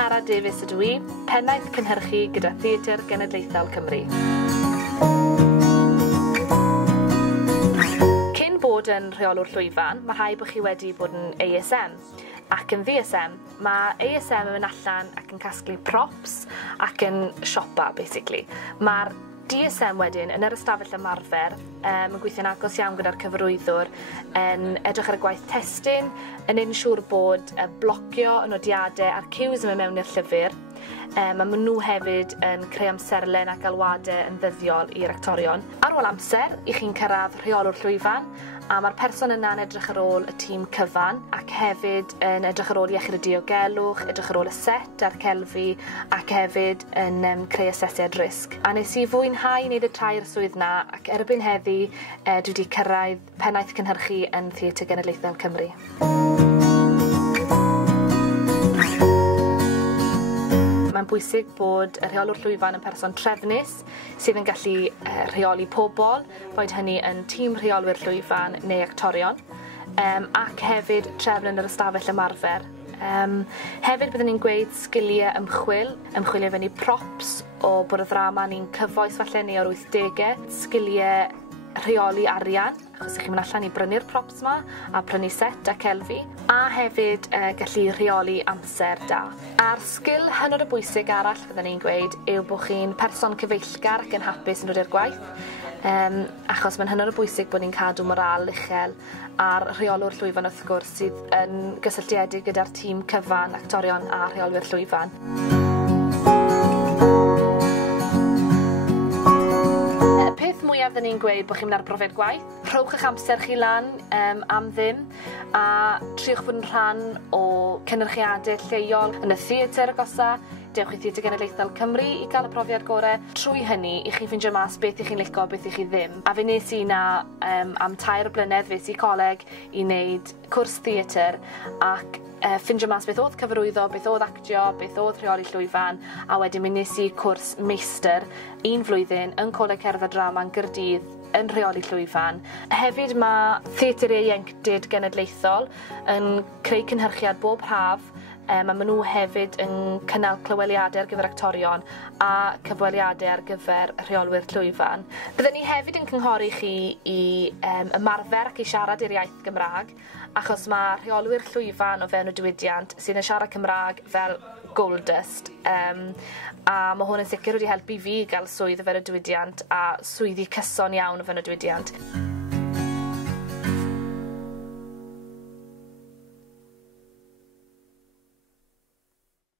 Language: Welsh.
Angharad Davies ydw i, pennaeth cynhyrchu gyda Theatr Genedlaethol Cymru. Cyn bod yn rheolwr llwyfan, mae rhaid bod chi wedi bod yn ASM. Ac yn VSM, mae ASM yn mynd allan ac yn casglu props ac yn siopa, basically. Mae'r DSM wedyn, yn yr ystafell ymarfer, yn gweithio'n agos iawn gyda'r cyfarwyddwr, yn edrych ar y gwaith testun, yn unsiŵr bod blocio y nodiadau a'r cues yma mewn i'r llyfr. Mae nhw hefyd yn creu amserlen ac alwadau yn ddyddiol i'r actorion. Ar ôl amser, i chi'n cyrraedd rheolwr llwyfan, a mae'r person yna'n edrych ar ôl y tîm cyfan ac hefyd yn edrych ar ôl iechyd y diogelwch, edrych ar ôl y set a'r celfi ac hefyd yn creu asesiad risg. A nes i fwynhau wneud y tair swydd na ac erbyn heddi dwi wedi cyrraedd pennaeth cynhyrchu yn Theatr Genedlaethol Cymru. Mae'n bwysig bod y rheolwr llwyfan yn person trefnus sydd yn gallu rheoli pobl, boed hynny yn tîm rheolwyr llwyfan neu actorion, ac hefyd trefn yn yr ystafell ymarfer. Hefyd byddwn ni'n gweud sgiliau ymchwilio fyny props o bod y ddrama ni'n cyfoes falle neu o'r 80au, sgiliau rheoli arian, achos ych chi'n mynd allan i brynu'r props yma a prynu set a celfi, a hefyd gallu rheoli amser da. A'r sgil hynod o bwysig arall byddwn ni'n gweud yw bod chi'n person cyfeillgar ac yn hapus yn dod i'r gwaith, achos mae'n hynod o bwysig bod ni'n cadw moral uchel a'r rheolwr llwyfan wrth gwrs sydd yn gysylltiedig gyda'r tîm cyfan, actorion a rheolwyr llwyfan. Peth mwyaf fydden ni'n gweud bod chi'n mynd ar brofiad gwaith, rhowch eich amser chi lan am ddim a triwch fod yn rhan o cynhyrchiadau lleol yn y theatr agosa. Dewch i Theatr Genedlaethol Cymru i gael y profiad gorau. Trwy hynny, i chi ffindio mas beth i chi'n licio, beth i chi ddim. A fe nes i na am 3 blynedd fes i coleg i wneud cwrs theatr ac ffindio mas beth oedd cyfarwyddo, beth oedd actio, beth oedd rheoli llwyfan, a wedyn mi nes i cwrs meistr 1 flwyddyn yn Coleg Cerdd a Drama yn Gaerdydd yn rheoli llwyfan. Hefyd mae Theatr Ieuenctid Genedlaethol yn creu cynhyrchiad bob haf, a maen nhw hefyd yn cynnal clyweliadau ar gyfer actorion a cyfweliadau ar gyfer rheolwyr llwyfan. Byddwn ni hefyd yn cynghori chi i ymarfer ac i siarad i'r iaith Gymraeg, achos mae rheolwyr llwyfan o fewn y diwydiant sydd yn siarad Cymraeg fel gold dust, a mae hwn yn sicr wedi helpu fi gael swydd o fewn y diwydiant a swyddi cyson iawn o fewn y diwydiant.